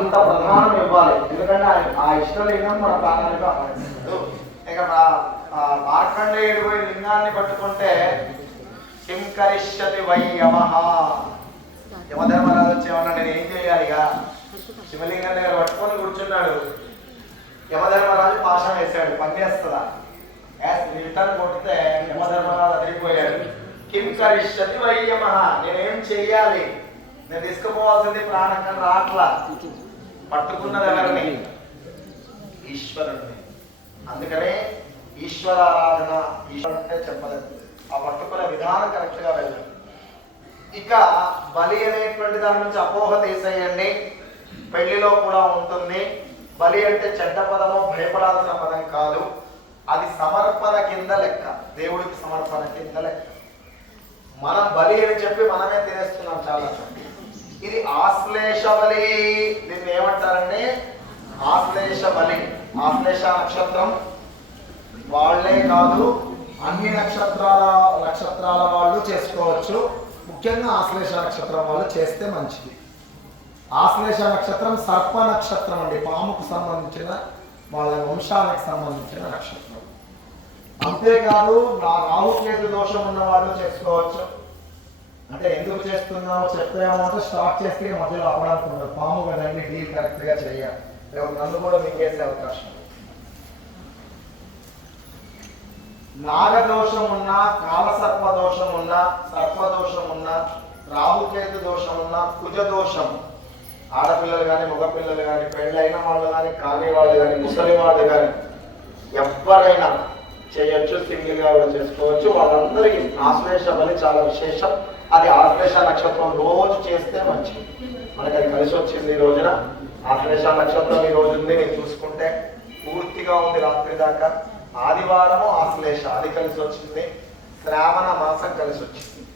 అంత ప్రధానం ఇవ్వాలి. ఎందుకంటే ఆ- ఇష్టం ఇష్టలింగం మన ప్రాణానికి అపహరిస్తుంది ఇక మా- మార్కండేయుడు పోయి లింగాన్ని పట్టుకుంటే కిం కరిష్యతి వై యమహ. యమధర్మరాజు వచ్చేమన్నా నేను ఏం చేయాలి ఇక? శివలింగం దగ్గర పట్టుకొని కూర్చున్నాడు. యమధర్మరాజు పాషం వేశాడు. పనిచేస్తుందా రిటర్న్ కొడితే యమధర్మరాజు అదిగిపోయాడు కిం కరిష్యతి వై యమహ. నేనేం చెయ్యాలి? నేను తీసుకుపోవాల్సింది ప్రాణం కానీ రాట్లా. పట్టుకున్నది ఎవరిని? ఈశ్వరుడిని అందుకనే ఈశ్వరారాధన ఈశ్వరుడు అంటే చెప్పలేదు. ఆ పట్టుకునే విధానం కరెక్ట్గా వెళ్ళదు. ఇక బలి అనేటువంటి దాని నుంచి అపోహ తీసేయండి. పెళ్ళిలో కూడా ఉంటుంది. బలి అంటే చెడ్డ పదము భయపడాల్సిన పదం కాదు. అది సమర్పణ కింద లెక్క. దేవుడికి సమర్పణ కింద లెక్క. మనం బలి అని చెప్పి మనమే తినేస్తున్నాం చాలా ఇది ఆశ్లేష బలి దీన్ని ఏమంటారండి ఆశ్లేష బలి ఆశ్లేష నక్షత్రం. వాళ్ళే కాదు అన్ని నక్షత్రాల నక్షత్రాల వాళ్ళు చేసుకోవచ్చు. ముఖ్యంగా ఆశ్లేష నక్షత్రం వాళ్ళు చేస్తే మంచిది. ఆశ్లేష నక్షత్రం సర్ప నక్షత్రం అండి. పాముకు సంబంధించిన వాళ్ళ వంశానికి సంబంధించిన నక్షత్రం. అంతేకాదు నా రాహుకేతు దోషం ఉన్న వాళ్ళు చేసుకోవచ్చు. అంటే ఎందుకు చేస్తున్నామో చెప్తామో అంటే స్టార్ట్ చేస్తే మధ్యలో అవ్వడానికి పాము కదండి డీల్ కరెక్ట్గా చేయాలి. రేపు నన్ను కూడా మింగేసే అవకాశం నాగదోషం ఉన్నా కాలసర్ప దోషం ఉన్నా సర్పదోషం ఉన్నా రాహుకేతు దోషం ఉన్నా కుజ దోషం. ఆడపిల్లలు కానీ మగపిల్లలు కానీ పెళ్ళైన వాళ్ళు కానీ కాని వాళ్ళు కానీ ముసలి వాళ్ళు కానీ ఎవరైనా చేయొచ్చు సింగిల్గా కూడా చేసుకోవచ్చు. వాళ్ళందరికీ ఆశ్లేష బలి చాలా విశేషం. అది ఆశ్లేష నక్షత్రం రోజు చేస్తే మంచిది. మనకి అది కలిసి వచ్చింది ఈ రోజున. ఆశ్లేష నక్షత్రం ఈ రోజు ఉంది మీరు చూసుకుంటే. పూర్తిగా ఉంది రాత్రి దాకా. ఆదివారము ఆశ్లేష అది కలిసి వచ్చింది. శ్రావణ మాసం కలిసి వచ్చింది.